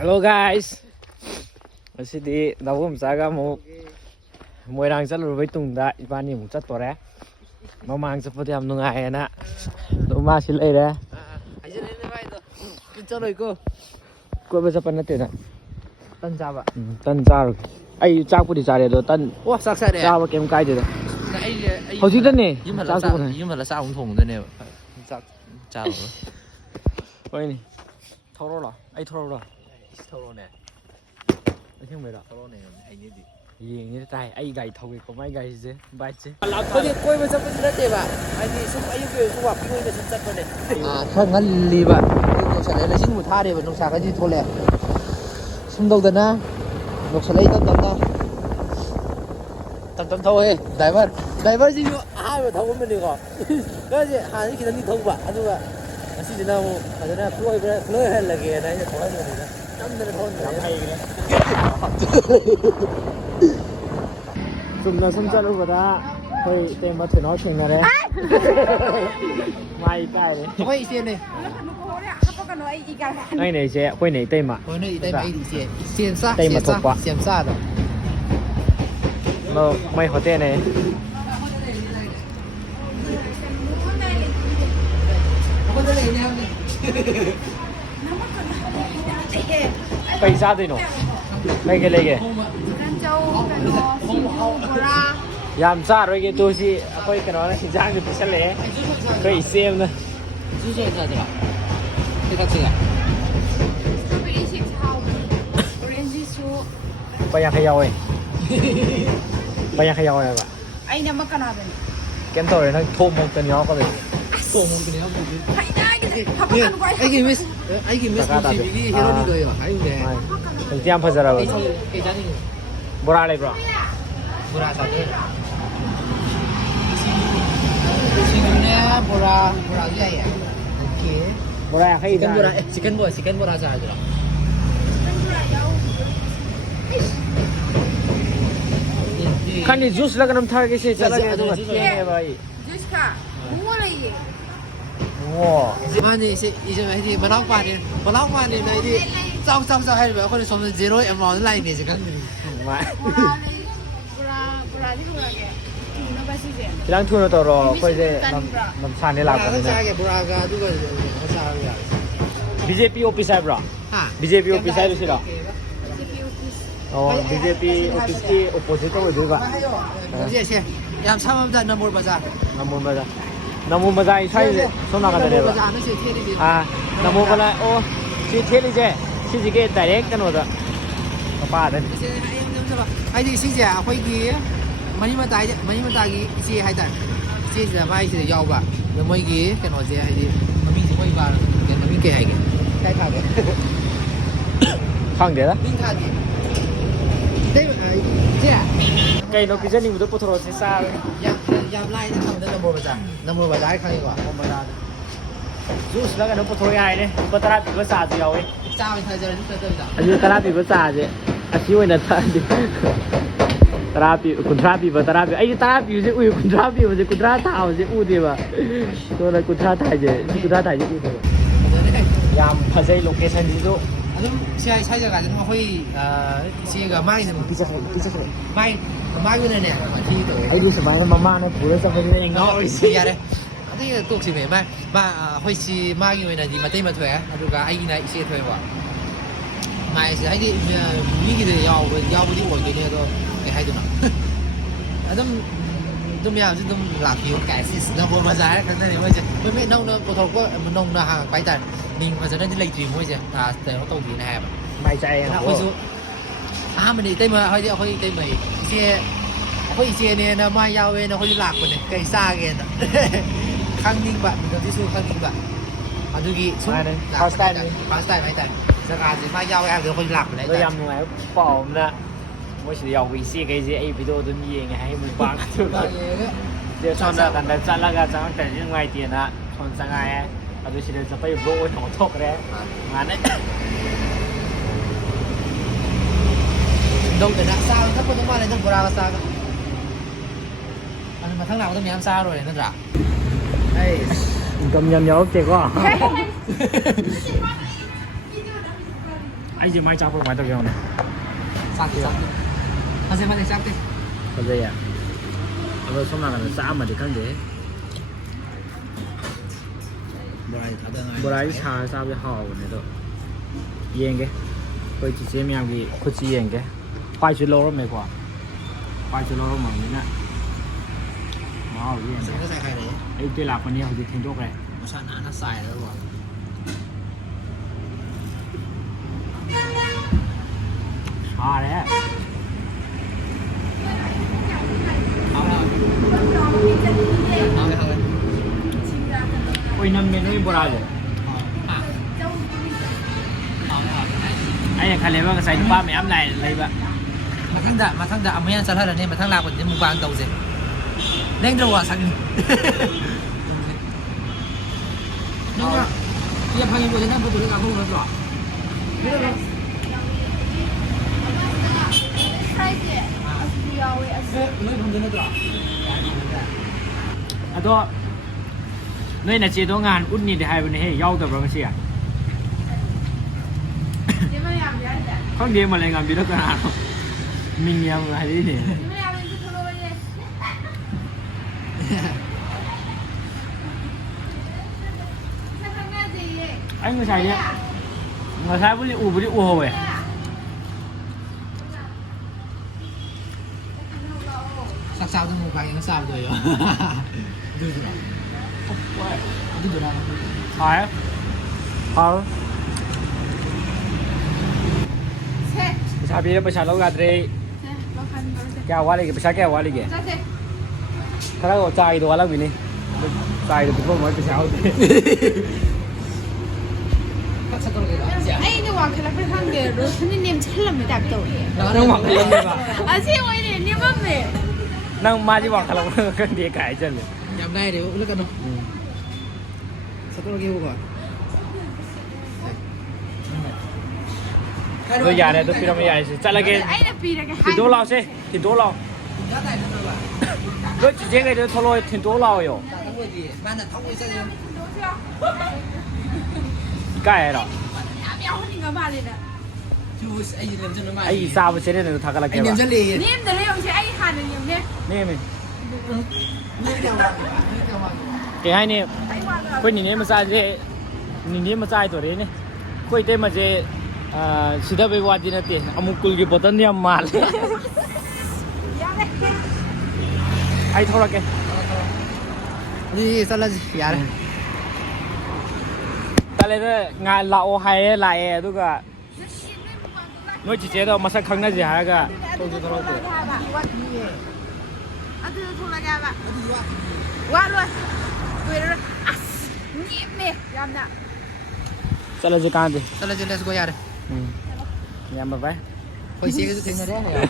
Hello guys. Masidi dawum saga mu moirang chalurbai tungda ibani mu chatore. Mamang chapodi am nungai na. Duma sil leire. Ajene ne bai do. Kun chaloi ko. Ko ba chapan nate na. Tan chaba. Tan char. Ai chak pudi chare do tan. Wa sak sa de. Chaba kem kai de do. Ai Hojik da ne. yum hala sa ung thong da ne. Sak cha lo. Oi ni. Thoro la. Ai thoro la. Thoro ne. Ai theng mai da. Thoro ne ai ni di. Yeng ni tai ai gai thau ko mai gai je. Bai che. Ko ni koi ba chap ni na te ba. Ai ni sum ayu ke su wa poi na sum chat ba ne. Kha ngal li ba. Ko sa le la sin mu tha de ba nong sa ka ji thole. Sum dog da na. Nok sa lai tam tam na. Tam thau he. Driver ji yu ha ba thau ba ne ko. Ga ji ha ni ki ni thau ba. Adu ga asi jina mu adana floi hel lage na ya thoi ne na. Tam ne thon ne. Ai ne. Sumna sum chalu bada hoi tem ba theno theng na re. Mai kai re. Hoi ise ne. Ai nei che hoi nei tem ma. Hoi ne dai mai di ise. Xian sa. Tem ma thok pa. Xian sa da. Nó mai hotel này. Bây sao thế nó? Lấy cái. Làm sao rồi cái tôi gì? Tôi cái nó là hình dáng thì phải lấy. Cái xem nữa. Bây giờ khai nhau ấy. Bây giờ khai nhau này bạn. Anh em mắc cái nào vậy? Cái tôi nó thôm một cái nhỏ có gì? Thôm một cái nhỏ có gì? Hãy đây, học cái quay. Ai cái miss đi hero đi rồi à? Hay không đấy? Mình tiêm phải rồi. Cái giá gì? Bora này bro. Bora sao thế? Sini bora gì vậy? Okay. Bora hay chicken bora sao rồi? Kan ni juice lagi nam thar ke se chala ke tu tiang hai Juice ka. Mua lại gì? Wow. Ani se ijo hai di banao pa ni nai di chau hai ba ko som zero amount lai ni je kan ni. Mai. Bora đi không là cái. Nó bao nhiêu tiền? Kilang thu nó to ro koi je nam san ni la ko ni. Sa ke bora ga du ko sa ya. BJP office hai bro. Ha. BJP office hai si lo. Oh, BJP office ki opposite ko de ba. Ye se. Yam sam da Namur Bazaar. Namur bazaar sai je sona ka de ba. Bazaar na se the ni. Ah, Namur bala oh si the ni je. Si ji ke direct kan ho da. Pa da. Ai di si ja khoi gi mani ma tai gi si hai da. Si ja mai si yau ba. Yo moi gi kan ho je ai di mami si khoi ba. Kan mami ke ai ge. Kai kha ge. Khang de da. Min kha ge. Đây à? Cây nó cái dân mình tôi bắt đầu sẽ xa rồi. Yam lai nó không đến Namur Bazaar khai quá. Không mà ra. Juice là cái nó bắt thôi ai đấy. Bắt ra bị có xả gì rồi. Sao mình thay giờ chúng tôi đã. Anh ta bị có xả gì. À xíu này ta đi. Ta bị kun tra bị và ta bị. Ai ta bị gì ui kun tra bị và kun tra thảo gì u đi mà. Tôi là kun tra thải gì. Kun tra thải gì u thôi. Yam phải dây location gì đó. Adum sai sai jaga jeng hoi si ga mai ne Pizza mai ne ne thi to ai đi xem mama này phụ lên xong rồi anh ngó si ya de ati tok si me ma hoi si mai ngi na di ma tai ma thwe adu ga ai na si thwe wa mai si ai di mi gi de yao bu di wo ge ne do ke hai du na adum ya ji dum la pi cái si na bo ma za ka ne mai je me nong no po tho ko nong na ha pai tan mình mà giờ nó đi lấy tiền mua gì à để nó tàu gì này mày chạy à hồi số mình đi tên mà hơi tên mày xe này nó mai giao về nó hơi lạc rồi này cây xa kìa khang ninh bạn mình đi xuống khang ninh bạn à đôi khi xuống phá style này tại giờ à thì mai giao em được hơi lạc rồi đấy tôi làm ngoài phòng nè mới chỉ học vì xe cái gì ấy video tôi nhìn ngày hay một bảng thôi giờ xong là cần đặt là cái trang tại những ngoài tiền á còn sang ai tôi chỉ để phải vô thổ thốc đấy mà đấy đâu để làm sao các con qua này trong bora sao anh mà thằng nào cũng làm sao rồi này nó rạ đây cầm nhầm nhớ kìa quá ꯑꯩꯁꯦ ꯃꯥꯏ ꯆꯥꯛꯄ ꯀꯃꯥꯏꯅ ꯇꯧꯒꯦ ꯌꯦꯡꯉꯣꯅꯦ ꯆꯥꯛꯇꯦ ꯐꯖꯩ ꯆꯥꯛꯇꯦ ꯐꯖꯩꯌꯦ ꯑꯗꯣ ꯁꯣꯝ ꯅꯥꯀꯟꯗ ꯆꯥꯛꯑꯃꯗꯤ ꯈꯪꯗꯦ ꯕꯣꯔꯥꯒꯤ ꯁꯥꯔ ꯆꯥꯕꯁꯦ ꯍꯥꯎꯕꯅꯦ ꯑꯗꯣ ꯌꯦꯡꯒꯦ ꯑꯩꯈꯣꯏ ꯆꯤꯆꯦ ꯃꯌꯥꯝꯒꯤ ꯈꯨꯠꯁꯤ ꯌꯦꯡꯒꯦ ꯄꯥꯏꯁꯨ ꯂꯧꯔꯝꯃꯦꯀꯣ ꯄꯥꯏꯁꯨ ꯂꯧꯔꯝꯃꯕꯅꯤꯅ ꯃꯍꯥꯎ ꯌꯦꯡꯒꯦ ꯑꯌꯨꯛꯇꯤ ꯂꯥꯛꯄꯅꯤ ꯍꯧꯖꯤꯛ ꯊꯦꯡꯗꯣꯛꯈ꯭ꯔꯦ ꯃꯁꯥ ꯅꯥꯟꯅ ꯆꯥꯏꯔꯒ ꯁꯥꯔꯦ ꯑꯣꯏꯅꯝꯃꯦ ꯅꯣꯏ ꯕꯣꯔꯥꯁꯦ ꯑꯩꯅ ꯈꯜꯂꯦꯕ ꯉꯁꯥꯏ ꯅꯨꯄꯥ ꯃꯌꯥꯝ ꯂꯩꯕ ꯃꯊꯪꯗ ꯑꯃꯨꯛ ꯍꯦꯟꯅ ꯆꯠꯍꯜꯂꯅꯤ ꯃꯊꯪ ꯂꯥꯛꯄꯗꯗꯤ ꯃꯨꯛꯕꯥꯡ ꯇꯧꯁꯦ ꯂꯦꯡꯗ꯭ꯔ ꯋꯥꯁꯛꯅꯤ ꯅꯪꯅ ꯌꯥ ꯐꯪꯉꯤ ꯄꯣꯠꯁꯦ ꯅꯪ ꯐꯣꯇꯣꯗ ꯀꯥꯞꯊꯣꯛ ꯅꯠꯇ꯭ꯔꯣ ꯅꯣꯏ ꯐꯪꯗ ꯅꯠꯇ꯭ꯔꯣ ꯑꯗꯣ ꯅꯣꯏ ꯅꯆꯦꯗꯣ ꯉꯍꯥꯟ ꯎꯠꯅꯤꯗꯤ ꯍꯥꯏꯕꯅꯦꯍꯦ ꯌꯥꯎꯗꯕ꯭ꯔꯥ ꯉꯁꯤ ꯈꯪꯗꯦ ꯃꯥꯂꯦꯝ ꯉꯥꯟꯕꯤꯗꯣ ꯀꯅꯥꯅꯣ ꯃꯤꯡ ꯌꯥꯝ ꯍꯥꯏꯔꯛꯏꯅꯦ anh người xài đi người xài với u hồ ấy sao cho một cái nó sao rồi phải ờ पैसा lâu gạt đi क्या वाले के पैसा क्या वाले के thằng nào chạy đồ lắm mình chạy được cũng mới पैसा होते ꯑꯩꯅ ꯋꯥꯡꯈꯠꯂꯛꯄ ꯈꯪꯗꯦ ꯔꯣꯁꯟꯅ ꯅꯦꯝꯁꯜꯂꯝꯃꯦ ꯇꯥꯏꯞ ꯇꯧꯋꯦ nang mặc lên ba ꯑꯁꯤ ꯑꯣꯏꯅꯦ ꯅꯦꯝꯃꯝꯃꯦ nang ma chỉ mặc là cái gì cãi chân rồi nhắm ngay để lúc nó sao tôi kêu gọi tôi già này tôi phi làm già chạy lại cái အဲ့ဒါပြီးတယ်က thì đố lao xe thì đố lao tôi chỉ cái đó thôi thì đố lao rồi ban là thông sẽ cái đó အပြောင်းနေငါပါလေနဲ့ chú ấy làm cho nó mày ai sao mà xe này thằng cái là cái anh ba làm cho lì နင်းတယ်လေအောင်ရှိအဲ့ဟာနေနေနေ nè mình như kiểu cái hai nè အဲ့မှာက quên nhìn em mà sai thế nhìn em mà sai tuổi đấy nè quên tên mà thế sida về qua đi nè tiền amuk kul cái bottle này mal ရတယ် ai thôi cái đi sao là gì यार ta lấy cái ngài lão hay lại đúng không nói chỉ chế đâu mà sao không nói gì hả cả tôi chỉ thôi thôi အဲ့ဒါထိုးလိုက်ကြပါဝါလို့တွေ့ရအစညစ်နေရမ်းနာ sao là gì can đi sao là let's go यार nhà mà vậy hồi xưa cái thứ này đấy